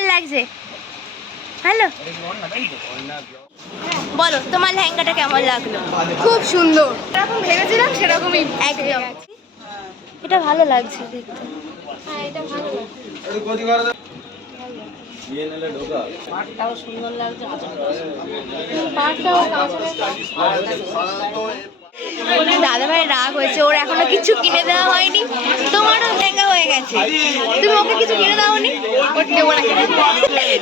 কেমন লাগছে। হ্যালো? বলো তোমার লেহেঙ্গাটা কেমন লাগল? খুব সুন্দর। যেরকম ভেবেছিলাম সেরকমই একদম। এটা ভালো লাগছে দেখতে। হ্যাঁ এটা ভালো পাটটাও দাদা ভাই রাগ হয়েছে, ওর এখনও কিছু কিনে দেওয়া হয়নি, তোমারও লেহেঙ্গা হয়ে গেছে। তুমি ওকে কিছু কিনে দেবো না।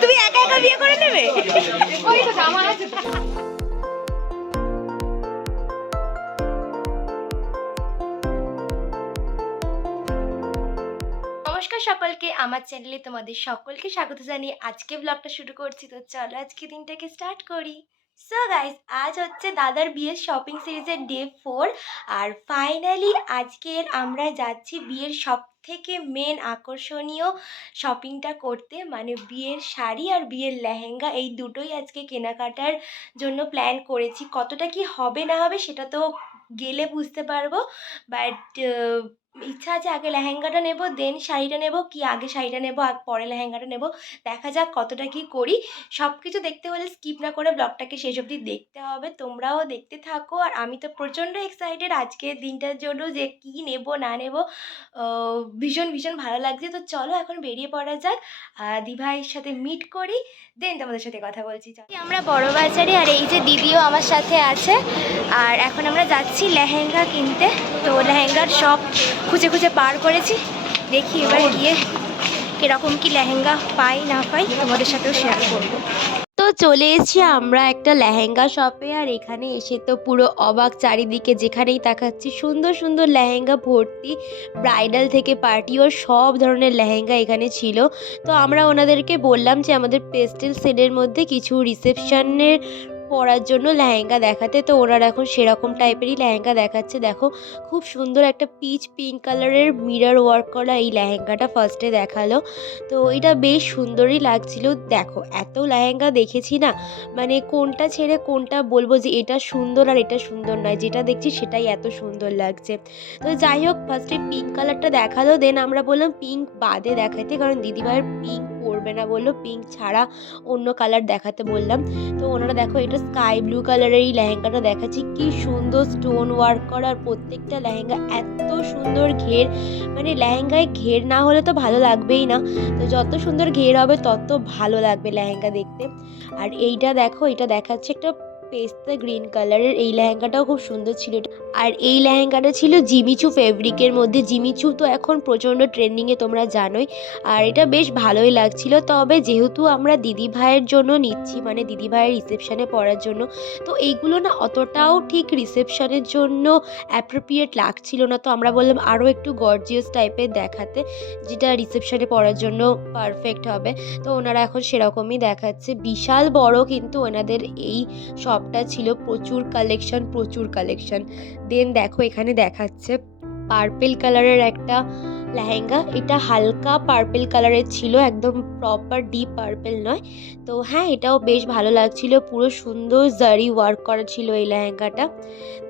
তুমি একা একা বিয়ে করে নেবে? নমস্কার সকলকে, আমার চ্যানেলে তোমাদের সকলকে স্বাগত জানিয়ে আজকে ব্লগটা শুরু করছি। তো চলো আজকে দিনটাকে স্টার্ট করি। সো গাইস আজ হচ্ছে দাদার বিয়ের শপিং সিরিজের ডে ফোর আর ফাইনালি আজকের আমরা যাচ্ছি বিয়ের সব থেকে মেন আকর্ষণীয় শপিংটা করতে মানে বিয়ের শাড়ি আর বিয়ের লেহেঙ্গা, এই দুটোই আজকে কেনাকাটার জন্য প্ল্যান করেছি। কতটা কি হবে না হবে সেটা তো গেলে বুঝতে পারব বাট ইচ্ছা আছে আগে লেহেঙ্গাটা নেব দেন শাড়িটা নেব, কি আগে শাড়িটা নেব, আর পরে লেহেঙ্গাটা নেব। দেখা যাক কতটা কি করি। সব কিছু দেখতে হলে স্কিপ না করে ব্লগটাকে শেষ অবধি দেখতে হবে। তোমরাও দেখতে থাকো। আর আমি তো প্রচণ্ড এক্সাইটেড আজকের দিনটার জন্য যে কি নেব, না নেব ভীষণ ভীষণ ভালো লাগছে। তো চলো এখন বেরিয়ে পড়া যাক। দিভাইয়ের সাথে মিট করি দেন তোমাদের সাথে কথা বলছি। আমরা বড় বাজারে আর এই যে দিদিও আমার সাথে আছে। আর এখন আমরা যাচ্ছি লেহেঙ্গা কিনতে। তো লেহেঙ্গার সব খুঁজে খুঁজে পার করেছি। দেখি এবার গিয়ে কীরকম কি লেহেঙ্গা পাই না পাই তোমাদের সাথেও শেয়ার করব। তো চলে এসেছি আমরা একটা লেহেঙ্গা শপে আর এখানে এসে তো পুরো অবাক চারিদিকে যেখানেই তাকাচ্ছি সুন্দর সুন্দর লেহেঙ্গা ভর্তি ব্রাইডাল থেকে পার্টি ওর সব ধরনের লেহেঙ্গা এখানে ছিল। তো আমরা ওনাদেরকে বললাম যে আমাদের পেস্টেল সেটের মধ্যে কিছু রিসেপশনের পরার জন্য লেহেঙ্গা দেখাতে। তো ওনারা এখন সেরকম টাইপেরই লেহেঙ্গা দেখাচ্ছে। দেখো, খুব সুন্দর একটা পিচ পিঙ্ক কালারের মিরর ওয়ার্ক করা এই লেহেঙ্গাটা ফার্স্টে দেখাল। তো এটা বেশ সুন্দরই লাগছিল। দেখো, এত লেহেঙ্গা দেখেছি না মানে কোনটা ছেড়ে কোনটা বলব যে এটা সুন্দর আর এটা সুন্দর নয়। যেটা দেখছি সেটাই এত সুন্দর লাগছে। তো যাই হোক ফার্স্টে পিঙ্ক কালারটা দেখাল দেন আমরা বললাম পিঙ্ক বাদে দেখাতে কারণ দিদিভাইয়ের পিঙ্ক পরবে না বলল। পিঙ্ক ছাড়া অন্য কালার দেখাতে বললাম। তো ওনারা দেখো, এটা স্কাই ব্লু কালারের এই লেহেঙ্গাটা দেখাচ্ছি। কি সুন্দর স্টোন ওয়ার্ক করার প্রত্যেকটা লেহেঙ্গা এত সুন্দর ঘের। মানে লেহেঙ্গায় ঘের না হলে তো ভালো লাগবেই না। তো যত সুন্দর ঘের হবে, তত ভালো লাগবে লেহেঙ্গা দেখতে। আর এইটা দেখো, এটা দেখাচ্ছে একটা পেস্তা গ্রিন কালারের এই লেহেঙ্গাটাও খুব সুন্দর ছিল আর এই লেহেঙ্গাটা ছিল জিমিচু ফেব্রিকের মধ্যে। জিমিচু তো এখন প্রচণ্ড ট্রেন্ডিংয়ে, তোমরা জানোই। আর এটা বেশ ভালোই লাগছিল। তবে যেহেতু আমরা দিদি ভাইয়ের জন্য নিচ্ছি মানে দিদি ভাইয়ের রিসেপশনে পরার জন্য, তো এইগুলো না অতটাও ঠিক রিসেপশানের জন্য অ্যাপ্রোপ্রিয়েট লাগছিল না। তো আমরা বললাম আরও একটু গর্জিয়াস টাইপের দেখাতে, যেটা রিসেপশানে পড়ার জন্য পারফেক্ট হবে। তো ওনারা এখন সেরকমই দেখাচ্ছে। বিশাল বড় কিন্তু ওনাদের এই শপটা ছিল প্রচুর কালেকশন প্রচুর কালেকশন দেন দেখো এখানে দেখাচ্ছে পার্পেল কালারের একটা লেহেঙ্গা। এটা হালকা পার্পেল কালারের ছিল, একদম প্রপার ডিপ পার্পেল নয়। তো হ্যাঁ এটাও বেশ ভালো লাগছিল। পুরো সুন্দর জারি ওয়ার্ক করা ছিল এই লেহেঙ্গাটা।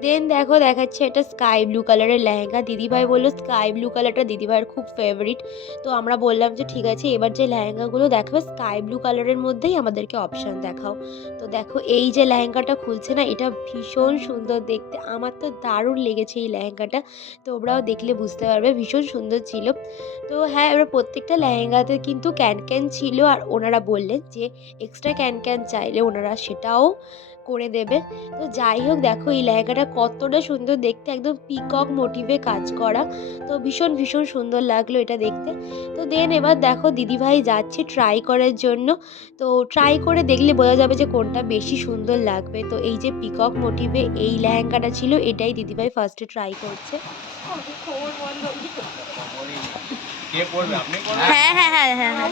দেন দেখো, দেখাচ্ছে এটা স্কাই ব্লু কালারের লেহেঙ্গা। দিদিভাই বলল স্কাই ব্লু কালারটা দিদিভাইয়ের খুব ফেভারিট তো আমরা বললাম যে, ঠিক আছে, এবার যে লেহেঙ্গাগুলো দেখাবে স্কাই ব্লু কালারের মধ্যেই আমাদেরকে অপশান দেখাও। তো দেখো, এই যে লেহেঙ্গাটা খুলছে না, এটা ভীষণ সুন্দর দেখতে। আমার তো দারুণ লেগেছে এই লেহেঙ্গাটা। তোমরাও দেখলে বুঝতে পারবে, ভীষণ সুন্দর ছিল। তো হ্যাঁ এবার প্রত্যেকটা লেহেঙ্গাতে কিন্তু ক্যান ক্যান ছিল আর ওনারা বললেন যে এক্সট্রা ক্যান ক্যান চাইলে ওনারা সেটাও করে দেবে। তো যাই হোক, দেখো এই লেহেঙ্গাটা কতটা সুন্দর দেখতে, একদম পিকক মোটিভে কাজ করা। তো ভীষণ ভীষণ সুন্দর লাগল এটা দেখতে। তো দেন এবার দেখো দিদিভাই যাচ্ছে ট্রাই করার জন্য। তো ট্রাই করে দেখলে বোঝা যাবে যে কোনটা বেশি সুন্দর লাগবে। তো এই যে পিকক মোটিভে এই লেহেঙ্গাটা ছিল, এটাই দিদিভাই ফার্স্টে ট্রাই করছে কে পড়বে আপনি পড়বেন হ্যাঁ হ্যাঁ হ্যাঁ হ্যাঁ হ্যাঁ।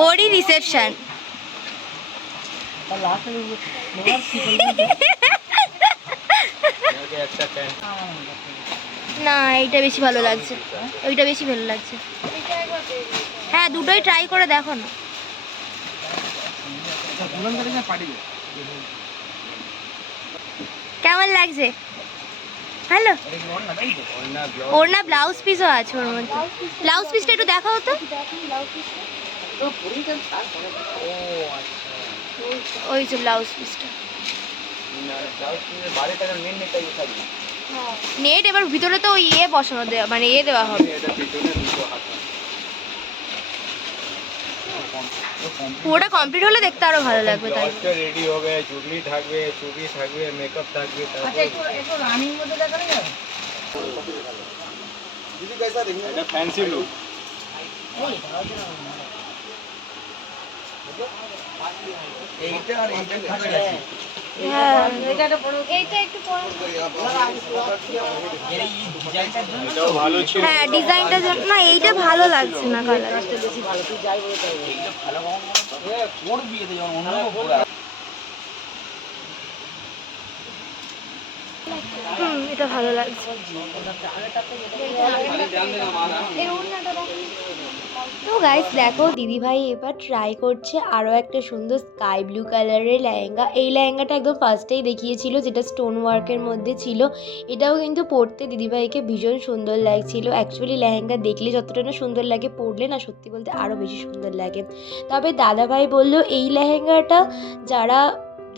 ওরই রিসেপশন না, এইটা বেশি ভালো লাগছে। ওইটা বেশি ভালো লাগছে। হ্যাঁ দুটোই ট্রাই করে দেখো না। কেমন লাগছে? ভালো ওর না ব্লাউজ পিসও আছে ওর মধ্যে। ব্লাউজ পিসটা একটু দেখাও তো। দেখুন ওই যে ব্লাউজ পিসটা নেট এবার ভিতরে তো ওই ইয়ে বসানো দেওয়া মানে ইয়ে দেওয়া হবে এটা পিছনে দুটো হাত পুরোটা কমপ্লিট হলে দেখতে আরও ভালো লাগবে তাই রেডি হবে চুড়ি থাকবে চুড়ি থাকবে মেকআপ থাকবে তারপর এটা ফ্যান্সি লুক এইটা আর এইটা হ্যাঁ ডিজাইনটা না এইটা ভালো লাগছে না কালার হুম এটা ভালো লাগছে। তো গাইস দেখো দিদিভাই এবার ট্রাই করছে আরও একটা সুন্দর স্কাই ব্লু কালারের লেহেঙ্গা। এই লেহেঙ্গাটা একদম ফার্স্টেই দেখিয়েছিল, যেটা স্টোন ওয়ার্কের মধ্যে ছিল। এটাও কিন্তু পরতে দিদিভাইকে ভীষণ সুন্দর লাগছিল। অ্যাকচুয়ালি লেহেঙ্গা দেখলে যতটা না সুন্দর লাগে, পরলে না সত্যি বলতে আরও বেশি সুন্দর লাগে। তবে দাদাভাই বলল, এই লেহেঙ্গাটা যারা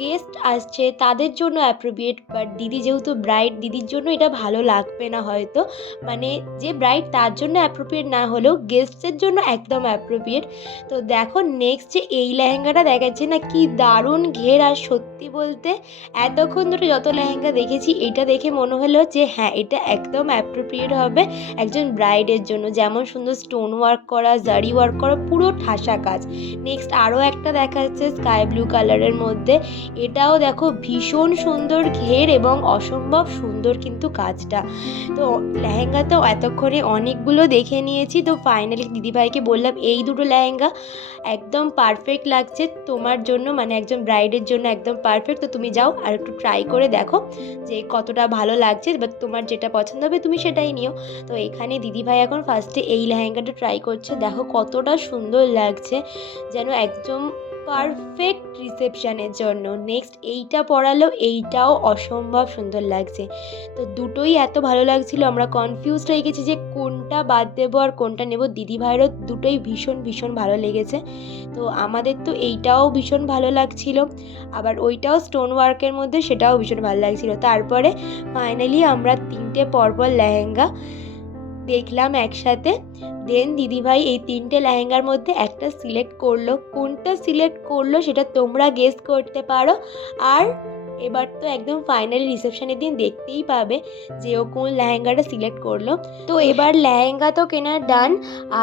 গেস্ট আসছে, তাদের জন্য অ্যাপ্রোপ্রিয়েট বাট দিদি যেহেতু ব্রাইড দিদির জন্য এটা ভালো লাগবে না হয়তো। মানে যে ব্রাইড তার জন্য অ্যাপ্রোপ্রিয়েট না হলেও গেস্টদের জন্য একদম অ্যাপ্রোপ্রিয়েট তো দেখো নেক্সট যে এই লেহেঙ্গাটা দেখাচ্ছে না কি দারুণ ঘের, আর সত্যি বলতে এতক্ষণ ধরে যত লেহেঙ্গা দেখেছি, এটা দেখে মনে হলো যে হ্যাঁ এটা একদম অ্যাপ্রোপ্রিয়েট হবে একজন ব্রাইডের জন্য। যেমন সুন্দর স্টোন ওয়ার্ক করা জারি ওয়ার্ক করা, পুরো ঠাসা কাজ। নেক্সট আরও একটা দেখা যাচ্ছে স্কাই ব্লু কালারের মধ্যে। এটাও দেখো ভীষণ সুন্দর ঘের এবং অসম্ভব সুন্দর কিন্তু কাজটা। তো লেহেঙ্গা তো এতক্ষণে অনেকগুলো দেখে নিয়েছি, তো ফাইনালি দিদিভাইকে বললাম, এই দুটো লেহেঙ্গা একদম পারফেক্ট লাগছে, তোমার জন্য মানে একজন ব্রাইডের জন্য একদম পারফেক্ট তো তুমি যাও আর একটু ট্রাই করে দেখো যে কতটা ভালো লাগছে বা তোমার যেটা পছন্দ হবে তুমি সেটাই নিও। তো এখানে দিদিভাই এখন ফার্স্টে এই লেহেঙ্গাটা ট্রাই করছে, দেখো কতটা সুন্দর লাগছে, যেন একদম পারফেক্ট রিসেপশনের জন্য। নেক্সট এইটা পরালো এইটাও অসম্ভব সুন্দর লাগছে। তো দুটোই এত ভালো লাগছিল, আমরা কনফিউজড হয়ে গেছি যে কোনটা বাদ দেবো আর কোনটা নেব। দিদি ভাইয়েরও দুটোই ভীষণ ভীষণ ভালো লেগেছে। তো আমাদের তো এইটাও ভীষণ ভালো লাগছিল। আবার ওইটাও স্টোন ওয়ার্কের মধ্যে সেটাও ভীষণ ভালো লাগছিল। তারপরে ফাইনালি আমরা তিনটে পরপর লেহেঙ্গা দেখলাম একসাথে। দেন দিদিভাই এই তিনটে লেহেঙ্গার মধ্যে একটা সিলেক্ট করল। কোনটা সিলেক্ট করল সেটা তোমরা গেস করতে পারো। আর এবার তো একদম ফাইনালি রিসেপশনের দিন দেখতেই পাবে যে ও কোন লেহেঙ্গাটা সিলেক্ট করল। তো এবার লেহেঙ্গা তো কেনার ডান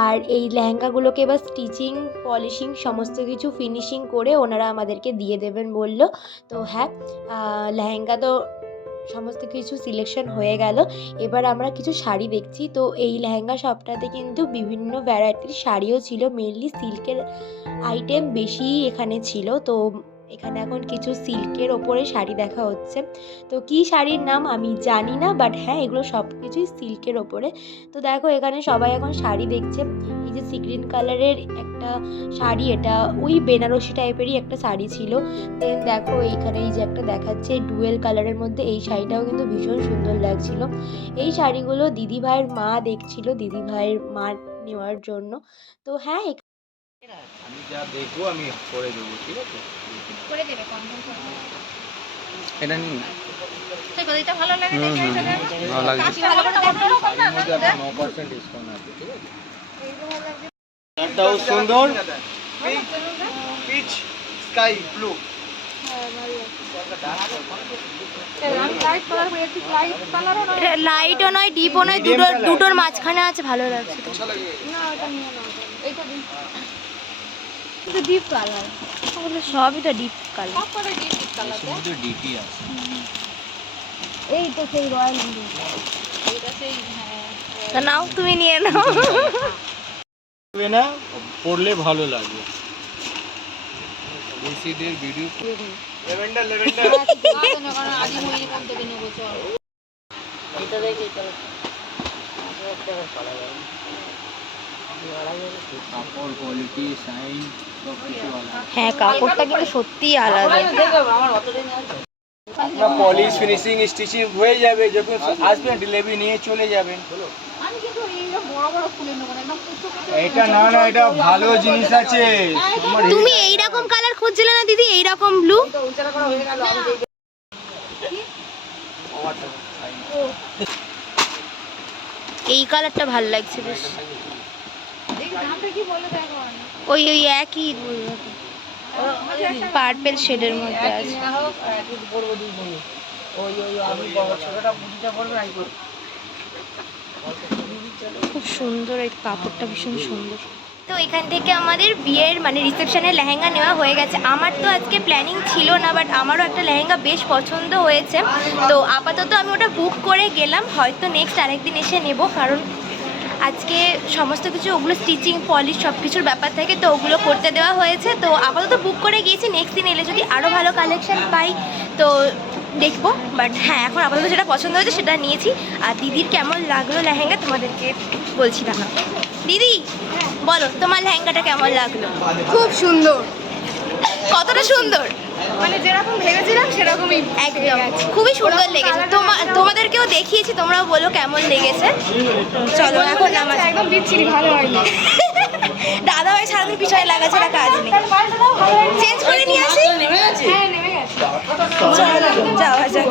আর এই লেহেঙ্গাগুলোকে এবার স্টিচিং পলিশিং সমস্ত কিছু ফিনিশিং করে ওনারা আমাদেরকে দিয়ে দেবেন বলল। তো হ্যাঁ লেহেঙ্গা তো সমস্ত কিছু সিলেকশন হয়ে গেল। এবার আমরা কিছু শাড়ি দেখছি। তো এই লেহেঙ্গা শপটাতে কিন্তু বিভিন্ন ভ্যারাইটির শাড়িও ছিল। মেনলি সিল্কের আইটেম বেশি এখানে ছিল। তো এখানে এখন কিছু সিল্কের ওপরে শাড়ি দেখা হচ্ছে। তো কি শাড়ির নাম আমি জানি না বাট হ্যাঁ এগুলো সব কিছুই সিল্কের ওপরে। তো দেখো, এখানে সবাই এখন শাড়ি দেখছে। এই যে সিগ্রিন কালারের একটা শাড়ি এটা ওই বেনারসি টাইপেরই একটা শাড়ি ছিল। দেন দেখো এইখানে এই যে একটা দেখাচ্ছে ডুয়েল কালারের মধ্যে এই শাড়িটাও কিন্তু ভীষণ সুন্দর লাগছিল। এই শাড়িগুলো দিদিভাইয়ের মা দেখছিল দিদিভাইয়ের মা নেওয়ার জন্য। তো হ্যাঁ এখানে আমি যা দেখব আমি করে দেবো ঠিক আছে? করে দেবে এটা নিন। তো যদি এটা ভালো লাগে ভালো ডিসকাউন্ট আছে ঠিক আছে? কালারটাও সুন্দর। Peach sky blue light light লাইটও নয় ডিপও নয় দুটোর দুটোর মাঝখানে আছে ভালো লাগছে তো। ডিপ কালার সবই তো ডিপ কালার সব করে ডিপ কালার শুধু ডিপি আছে। এই তো সেই রয়্যাল হ্যাঁ নাও তুমি নিয়ে নাও। হবে না পড়লে ভালো লাগবে বেশিদের ভিডিও লেভেন্ডার লেভেন্ডার। হ্যাঁ কাপড়টা কিন্তু সত্যিই আলাদা। পলিশ ফিনিশিং স্টিচিং হয়ে যাবে যখন আসবেন ডেলিভারি নিয়ে চলে যাবেন আমি কিন্তু এটা না না এটা ভালো জিনিস আছে। তুমি এই রকম কালার খুঁজছিলে না দিদি? এই রকম ব্লু এই কালারটা ভালো লাগছে বেশ। এই দামটা কি বলে দেখো না ওই ওই একই পার্পেল শেডের মধ্যে আছে খুব সুন্দর, এই কাপড়টা ভীষণ সুন্দর। তো এখান থেকে আমাদের বিয়ের মানে রিসেপশনের লেহেঙ্গা নেওয়া হয়ে গেছে। আমার তো আজকে প্ল্যানিং ছিল না বাট আমারও একটা লেহেঙ্গা বেশ পছন্দ হয়েছে। তো আপাতত আমি ওটা বুক করে গেলাম, হয়তো নেক্সট আরেকদিন এসে নেব, কারণ আজকে সমস্ত কিছু, ওগুলো স্টিচিং পলিশ সব কিছুর ব্যাপার থাকে, তো ওগুলো করতে দেওয়া হয়েছে। তো আপাতত বুক করে গিয়েছি নেক্সট দিন এলে যদি আরও ভালো কালেকশান পাই, তো দেখব বাট হ্যাঁ এখন আপাতত যেটা পছন্দ হয়েছে সেটা নিয়েছি। আর দিদির কেমন লাগল লেহেঙ্গা তোমাদেরকে বলছি না। দিদি বলো তোমার লেহেঙ্গাটা কেমন লাগল? খুব সুন্দর। কতটা সুন্দর? মানে যেরকম ভেবেছিলাম সেরকমই একদম খুবই সুন্দর লেগেছে। তোমা- তোমাদেরকেও দেখিয়েছি তোমরাও বলো কেমন লেগেছে। চলো এখন আমার একদম বিচ্ছিরি ভালো হয়নি। দাদা ভাই সারাদিন পিছনে লাগাছাড়া কাজ নেই। চেঞ্জ করে নিয়ে আসি। যাওয়া যাক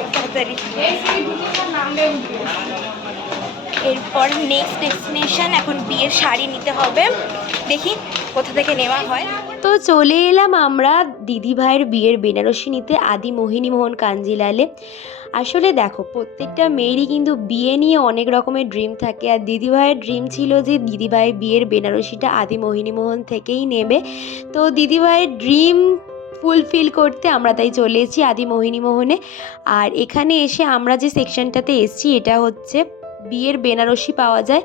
এরপর নেক্সট ডেস্টিনেশন এখন বিয়ের শাড়ি নিতে হবে। দেখি কোথা থেকে নেওয়া হয়। তো চলে এলাম আমরা দিদি ভাইয়ের বিয়ের বেনারসি নিতে, আদি মোহিনী মোহন কাঞ্জিলালে। আসলে দেখো, প্রত্যেকটা মেয়েরই কিন্তু বিয়ে নিয়ে অনেক রকমের ড্রিম থাকে। আর দিদিভাইয়ের ড্রিম ছিল যে দিদিভাই বিয়ের বেনারসিটা আদি মোহিনী মোহন থেকেই নেবে। তো দিদিভাইয়ের ড্রিম ফুলফিল করতে আমরা তাই চলে এসেছি আদি মোহিনী মোহনে। আর এখানে এসে আমরা যে সেকশনটাতে এসেছি, এটা হচ্ছে বিয়ের বেনারসি পাওয়া যায়।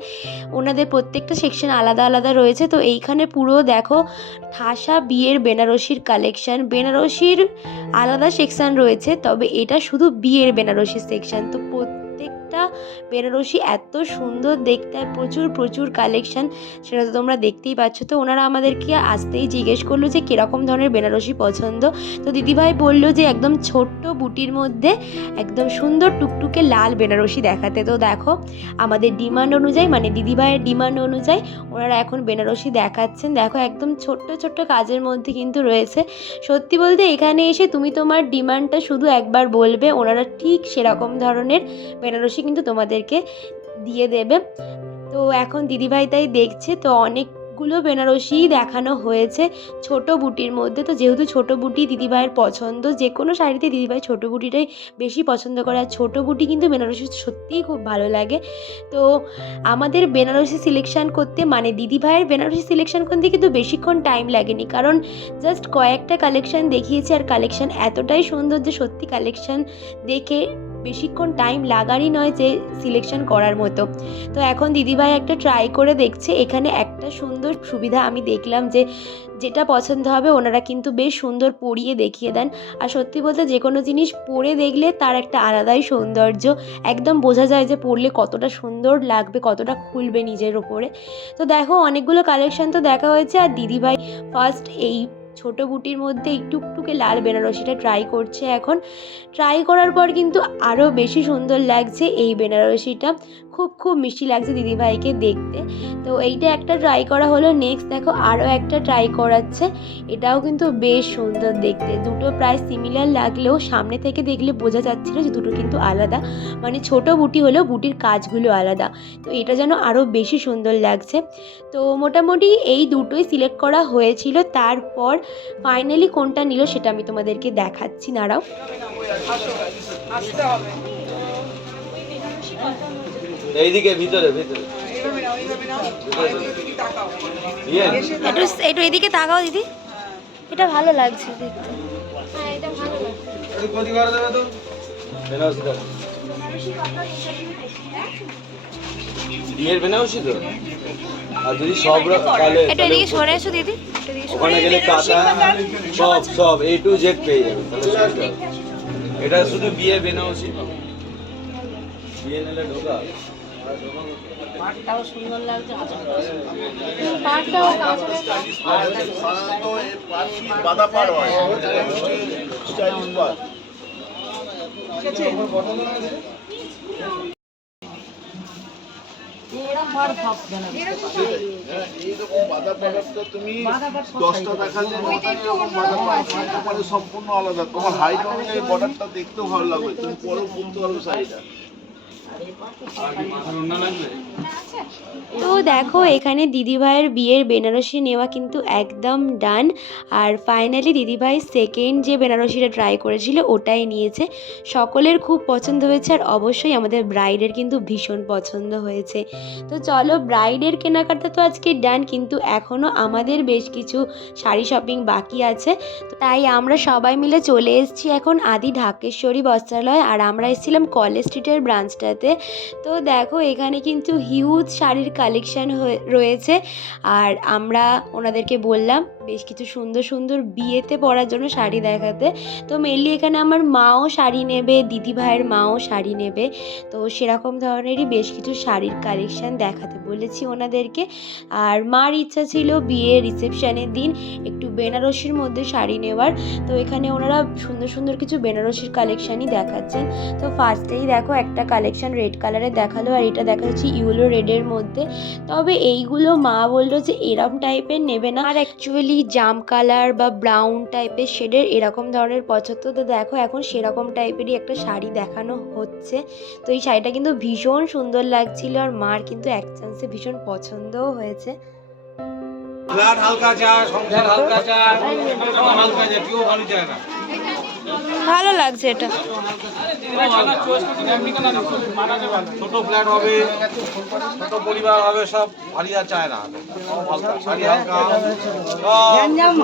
ওনাদের প্রত্যেকটা সেকশন আলাদা আলাদা রয়েছে। তো এইখানে পুরো দেখো, ঠাসা বিয়ের বেনারসির কালেকশন বেনারসির আলাদা সেকশন রয়েছে, তবে এটা শুধু বিয়ের বেনারসির সেকশন তো প্রত্যেকটা বেনারসি এত সুন্দর দেখতে প্রচুর প্রচুর কালেকশন সেটা তো তোমরা দেখতেই পাচ্ছ। তো ওনারা আমাদেরকে আসতেই জিজ্ঞেস করল যে কীরকম ধরনের বেনারসি পছন্দ। তো দিদিভাই বলল যে একদম ছোট্ট বুটির মধ্যে একদম সুন্দর টুকটুকে লাল বেনারসি দেখাতে। তো দেখো, আমাদের ডিমান্ড অনুযায়ী মানে দিদিভাইয়ের ডিমান্ড অনুযায়ী ওনারা এখন বেনারসি দেখাচ্ছেন। দেখো, একদম ছোট্ট ছোট্ট কাজের মধ্যে কিন্তু রয়েছে। সত্যি বলতে এখানে এসে তুমি তোমার ডিমান্ডটা শুধু একবার বলবে, ওনারা ঠিক সেরকম ধরনের বেনারসি কিন্তু তোমাদেরকে দিয়ে দেবে। তো এখন দিদিভাই তাই দেখছে, তো অনেকগুলো বেনারসি দেখানো হয়েছে ছোট বুটির মধ্যে। তো যেহেতু ছোট বুটি দিদিভাইয়ের পছন্দ, যে কোনো শাড়িতে দিদিভাই ছোট বুটিটাই বেশি পছন্দ করে। আর ছোটো বুটি কিন্তু বেনারসি সত্যিই খুব ভালো লাগে। তো আমাদের বেনারসি সিলেকশন করতে মানে দিদিভাইয়ের বেনারসি সিলেকশন করতে কিন্তু বেশিক্ষণ টাইম লাগেনি। কারণ জাস্ট কয়েকটা কালেকশন দেখিয়েছে, আর কালেকশান এতটাই সুন্দর যে সত্যি কালেকশান দেখে বেশিক্ষণ টাইম লাগারই নয় যে সিলেকশন করার মতো। তো এখন দিদিভাই একটা ট্রাই করে দেখছে, এখানে একটা সুন্দর সুবিধা আমি দেখলাম যে যেটা পছন্দ হবে ওনারা কিন্তু বেশ সুন্দর পরিয়ে দেখিয়ে দেন। আর সত্যি বলতে যে কোনো জিনিস পরে দেখলে তার একটা আলাদাই সৌন্দর্য। একদম বোঝা যায় যে পরলে কতটা সুন্দর লাগবে, কতটা খুলবে নিজের ওপরে তো দেখো অনেকগুলো কালেকশন তো দেখা হয়েছে, আর দিদিভাই ফার্স্ট এই ছোট বুটির মধ্যে একটু একটুকে লাল বেনারসিটা ট্রাই করছে এখন। ট্রাই করার পর কিন্তু আরও বেশি সুন্দর লাগছে এই বেনারসিটা। খুব খুব মিষ্টি লাগছে দিদিভাইকে দেখতে। তো এইটা একটা ট্রাই করা হলো। নেক্সট দেখো আরও একটা ট্রাই করাচ্ছে। এটাও কিন্তু বেশ সুন্দর দেখতে। দুটো প্রায় সিমিলার লাগলেও সামনে থেকে দেখলে বোঝা যাচ্ছিল যে দুটো কিন্তু আলাদা। মানে ছোট বুটি হলেও বুটির কাজগুলো আলাদা। তো এটা যেন আরও বেশি সুন্দর লাগছে। তো মোটামুটি এই দুটোই সিলেক্ট করা হয়েছিল। তারপর ফাইনালি কোনটা নিল সেটা আমি তোমাদেরকে দেখাচ্ছি দাঁড়াও। এইদিকে ভিতরে ভিতরে। একটু একটু এদিকে তাকাও দিদি। এটা ভালো লাগছে দেখতে। বিয়ের বেনারসি তো? আর যদি সব কালে একটু এদিকে সরে এসো দিদি। ওখানে গেলে কাটা সব সব এ টু জেড পেয়ে যাবে। এটা শুধু বিয়ে বেনারসি বিয়ে নিলে ঢোকা। হ্যাঁ, এইরকম বাধা সম্পূর্ণ আলাদা তোমার হাইট অনুযায়ী বর্ডারটা দেখতে ভালো লাগবে। তুমি পরেও বলতে পারবে শাড়িটা তো দেখো, এখানে দিদিভাইয়ের বিয়ের বেনারসি নেওয়া কিন্তু একদম ডান। আর ফাইনালি দিদিভাই সেকেন্ড যে বেনারসিটা ট্রাই করেছিল, ওটাই নিয়েছে। সকলের খুব পছন্দ হয়েছে আর অবশ্যই আমাদের ব্রাইডের কিন্তু ভীষণ পছন্দ হয়েছে। তো চলো ব্রাইডের কেনাকাটা তো আজকে ডান কিন্তু এখনও আমাদের বেশ কিছু শাড়ি শপিং বাকি আছে। তাই আমরা সবাই মিলে চলে এসেছি এখন আদি ঢাকেশ্বরী বস্ত্রালয়। আর আমরা এসেছিলাম কলেজ স্ট্রিটের ব্রাঞ্চটাতে তো দেখো এখানে কিন্তু হিউজ শাড়ির কালেকশান রয়েছে। আর আমরা ওনাদেরকে বললাম বেশ কিছু সুন্দর সুন্দর বিয়েতে পরার জন্য শাড়ি দেখাতে। তো মেনলি এখানে আমার মাও শাড়ি নেবে, দিদি ভাইয়ের মাও শাড়ি নেবে। তো সেরকম ধরনেরই বেশ কিছু শাড়ির কালেকশান দেখাতে বলেছি ওনাদেরকে। আর মার ইচ্ছা ছিল বিয়ে রিসেপশনের দিন একটু বেনারসির মধ্যে শাড়ি নেওয়ার। তো এখানে ওনারা সুন্দর সুন্দর কিছু বেনারসির কালেকশানই দেখাচ্ছেন। তো ফার্স্টেই দেখো একটা কালেকশান রেড কালারের দেখাল আর এটা দেখা যাচ্ছে ইউলো রেডের মধ্যে। তবে এইগুলো মা বলল যে এরম টাইপের নেবে না। আর অ্যাকচুয়ালি জাম কালার বা ব্রাউন টাইপের শেডের এরকম ধরনের পছন্দ। তো দেখো এখন সেরকম টাইপেরই একটা শাড়ি দেখানো হচ্ছে। তো এই শাড়িটা কিন্তু ভীষণ সুন্দর লাগছিল আর মার কিন্তু এক চান্সে ভীষণ পছন্দও হয়েছে। হালকা সংসার হালকা হালকা কেউ ভালো চায় না ভালো লাগছে এটা। ছোট ফ্ল্যাট হবে ছোট পরিবার হবে সব ভারিয়া চায় না। অন্যরকম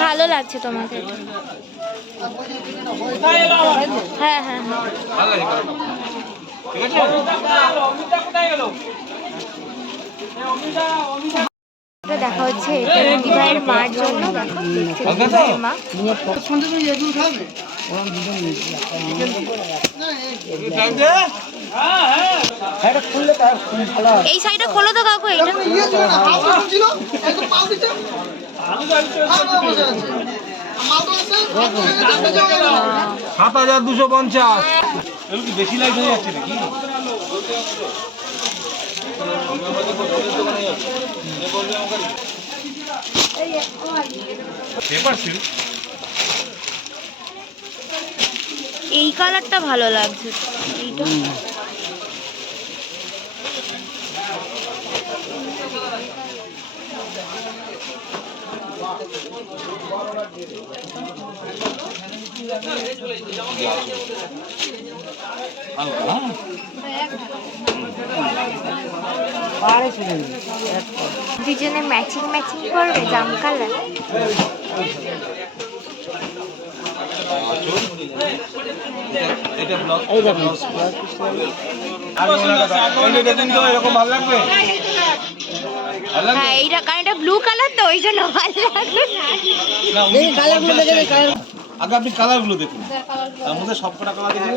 ভালো লাগছে তোমাকে। হ্যাঁ হ্যাঁ হ্যাঁ। দেখা হচ্ছে এটা মার জন্য। মা এই শাড়িটা খোলো তো কাকু এইটা। সাত হাজার দুশো পঞ্চাশ। কি বেশি লাইট হয়ে যাচ্ছে নাকি? এই কালারটা ভালো লাগছে। এইটা? দুজনে ম্যাচিং ম্যাচিং করবে জাম কালার এটা ব্লক এই দেখুন। এটা কিন্তু এরকম ভালো লাগবে? হ্যাঁ এইটা কারণ এটা ব্লু কালার তো ওই জন্য ভালো দেখে আগে আপনি কালারগুলো দেখুন। তার মধ্যে সবকটা কালার দেখুন।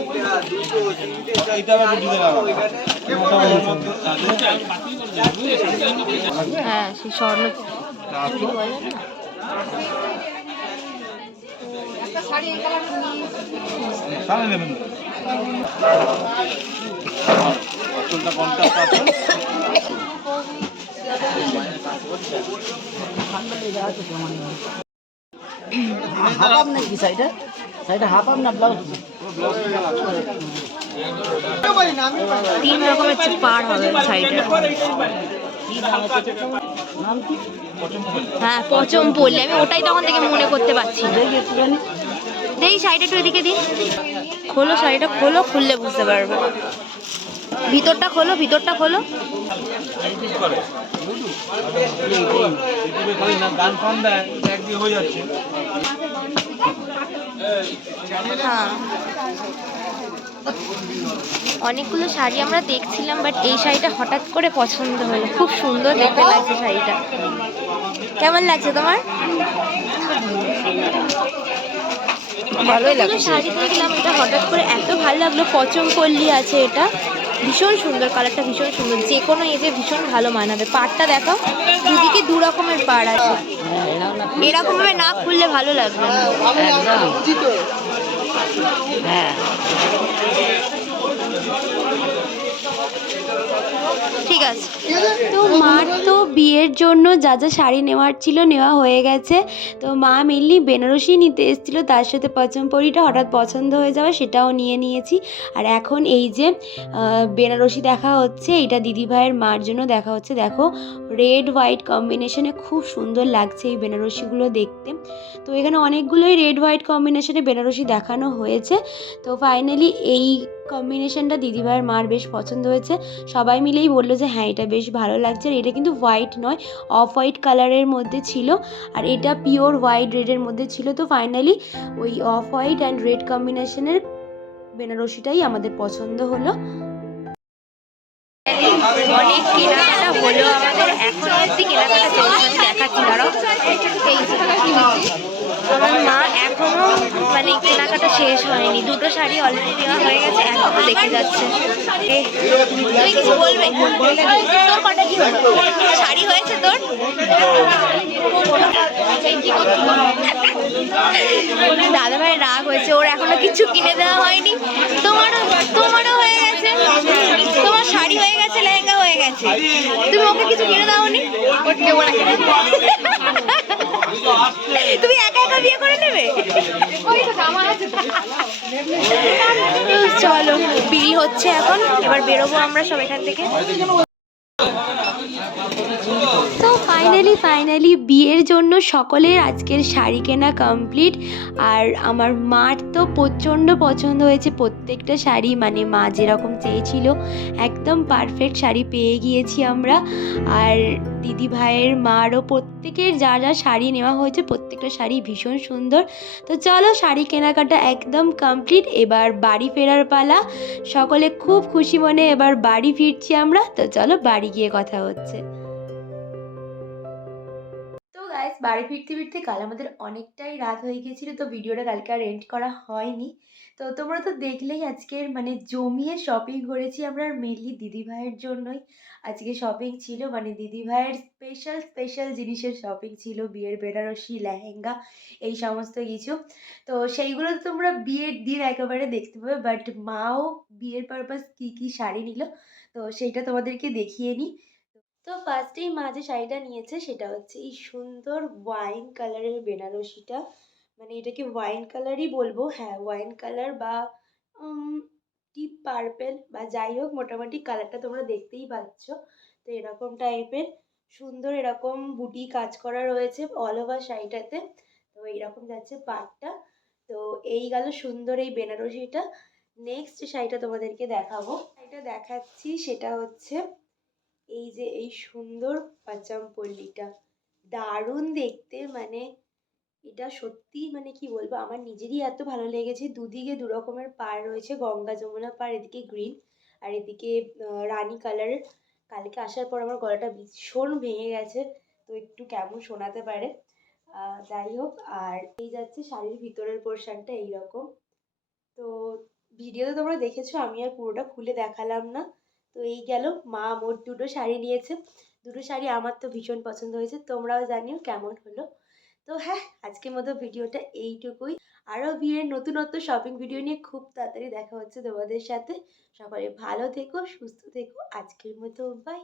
এটা আবার ডিজাইন আলাদা হ্যাঁ সেই স্বর্ণ কালার নেবেন আঁচলটা কন্ট্রাস্ট আছে। হাফ আপ নাকি শাড়িটা শাড়িটা হাফ আপ না ব্লাউজ তিন রকমের হবে হ্যাঁ পচম পড়লে আমি ওটাই তখন থেকে মনে করতে পারছি দেখি শাড়িটা একটু এদিকে দিই। খোলো শাড়িটা খোলো খুললে বুঝতে পারবে। ভিতরটা খোলো ভিতরটা খোলো। হয়ে। হ্যাঁ অনেকগুলো শাড়ি আমরা দেখছিলাম বাট এই শাড়িটা হঠাৎ করে পছন্দ হলো। খুব সুন্দর দেখতে লাগছে শাড়িটা। কেমন লাগছে তোমার? ভালোই লাগছে। শাড়ি দেখলাম এটা হঠাৎ করে এত ভালো লাগল পচম পল্লি আছে এটা। ভীষণ সুন্দর কালারটা ভীষণ সুন্দর। যে কোনো এজে ভীষণ ভালো মানাবে। পাড়টা দেখো দুদিকে দু রকমের পাড় আছে। এরকম ভাবে না খুললে ভালো লাগবে না। হ্যাঁ। ঠিক আছে। তো মার তো বিয়ের জন্য যা যা শাড়ি নেওয়ার ছিল নেওয়া হয়ে গেছে। তো মা মেনলি বেনারসি নিতে এসেছিল, তার সাথে পচম পচমপড়িটা হঠাৎ পছন্দ হয়ে যাওয়া সেটাও নিয়ে নিয়েছি। আর এখন এই যে বেনারসি দেখা হচ্ছে এটা দিদিভাইয়ের মার জন্য দেখা হচ্ছে। দেখো রেড হোয়াইট কম্বিনেশনে খুব সুন্দর লাগছে এই বেনারসিগুলো দেখতে। তো এখানে অনেকগুলোই রেড হোয়াইট কম্বিনেশনে বেনারসি দেখানো হয়েছে। তো ফাইনালি এই কম্বিনেশনটা দিদিভাইয়ের মার বেশ পছন্দ হয়েছে। সবাই মিলেই বলল যে হ্যাঁ এটা বেশ ভালো লাগছে। আর এটা কিন্তু হোয়াইট নয়, অফ হোয়াইট কালারের মধ্যে ছিল। আর এটা পিওর হোয়াইট রেডের মধ্যে ছিল। তো ফাইনালি ওই অফ হোয়াইট অ্যান্ড রেড কম্বিনেশনের বেনারসিটাই আমাদের পছন্দ হলো। অনেক কেনাকাটা হলো আমাদের। এখন অব্দি কেনাকাটা চলছে, দেখাচ্ছি। দাঁড়াও। আমার মা মানে কেনাকাটা শেষ হয়নি। দুটো শাড়ি অলরেডি দেওয়া হয়ে গেছে এখনও দেখে যাচ্ছে। তুমি কিছু বলবে? তোর কটা কি হলো? শাড়ি হয়েছে তোর? দাদা ভাই রাগ হয়েছে, ওর এখনও কিছু কিনে দেওয়া হয়নি। তোমারও তোমারও হয়ে গেছে। তোমার শাড়ি হয়ে গেছে? গেছে তুমি ওকে কিছু কিনে দাওনি? ওর কেউ না কিনে। তুমি একা একা বিয়ে করে নেবে? চলো বিড়ি হচ্ছে এখন। এবার বেরোবো আমরা সব এখান থেকে। ফাইনালি ফাইনালি বিয়ের জন্য সকলের আজকের শাড়ি কেনা কমপ্লিট আর আমার মার তো প্রচণ্ড পছন্দ হয়েছে। প্রত্যেকটা শাড়ি মানে মা যেরকম চেয়েছিল একদম পারফেক্ট শাড়ি পেয়ে গিয়েছি আমরা। আর দিদি ভাইয়ের মারও প্রত্যেকের যা যা শাড়ি নেওয়া হয়েছে প্রত্যেকটা শাড়ি ভীষণ সুন্দর। তো চলো শাড়ি কেনাকাটা একদম কমপ্লিট এবার বাড়ি ফেরার পালা। সকলে খুব খুশি মনে এবার বাড়ি ফিরছি আমরা। তো চলো বাড়ি গিয়ে কথা হচ্ছে। বাড়ি ফিরতে ফিরতে কাল আমাদের অনেকটাই রাত হয়ে গিয়েছিল, তো ভিডিওটা কালকে আর এন্ড করা হয়নি। তো তোমরা তো দেখলেই আজকের মানে জমিয়ে শপিং করেছি আমরা মেনলি দিদিভাইয়ের জন্যই। আজকে শপিং ছিল মানে দিদিভাইয়ের স্পেশাল স্পেশাল জিনিসের শপিং ছিল, বিয়ের বেনারসি, লেহেঙ্গা, এই সমস্ত কিছু। তো সেইগুলো তো তোমরা বিয়ের দিন একেবারে দেখতে পাবে বাট মাও বিয়ের পারপাস কী কী শাড়ি নিল, তো সেইটা তোমাদেরকে দেখিয়ে নিই তো ফার্স্টেই মা যে শাড়িটা নিয়েছে সেটা হচ্ছে এই সুন্দর ওয়াইন কালারের বেনারসিটা। মানে এটাকে ওয়াইন কালারই বলব। হ্যাঁ ওয়াইন কালার বা ডিপ পার্পেল বা যাই হোক, মোটামুটি কালারটা তোমরা দেখতেই পাচ্ছ। তো এরকম টাইপের সুন্দর এরকম বুটি কাজ করা রয়েছে অল ওভার শাড়িটাতে। তো এইরকম যাচ্ছে পাটটা। তো এই গেল সুন্দর এই বেনারসিটা। নেক্সট শাড়িটা তোমাদেরকে দেখাবো। এটা দেখাচ্ছি সেটা হচ্ছে এই যে এই সুন্দর পাচামপল্লিটা, দারুণ দেখতে মানে এটা সত্যি মানে কি বলব, আমার নিজেরই এত ভালো লেগেছে। দুদিকে দু রকমের পাড় রয়েছে, গঙ্গা যমুনা পাড়, এদিকে গ্রিন আর এদিকে রানী কালারের কালকে আসার পর আমার গলাটা ভীষণ ভেঙে গেছে, তো একটু কেমন শোনাতে পারে। যাই হোক, আর এই যাচ্ছে শাড়ির ভিতরের পোর্শনটা এইরকম। তো ভিডিওতে তোমরা দেখেছ, আমি আর পুরোটা খুলে দেখালাম না। তো এই গেল। মা মোট দুটো শাড়ি নিয়েছে। দুটো শাড়ি আমার তো ভীষণ পছন্দ হয়েছে। তোমরাও জানিও কেমন হলো। তো হ্যাঁ আজকের মতো ভিডিওটা এইটুকুই। আরও বিয়ের নতুনত্ব শপিং ভিডিও নিয়ে খুব তাড়াতাড়ি দেখা হচ্ছে তোমাদের সাথে। সবাই ভালো থেকো, সুস্থ থেকো। আজকের মতো বাই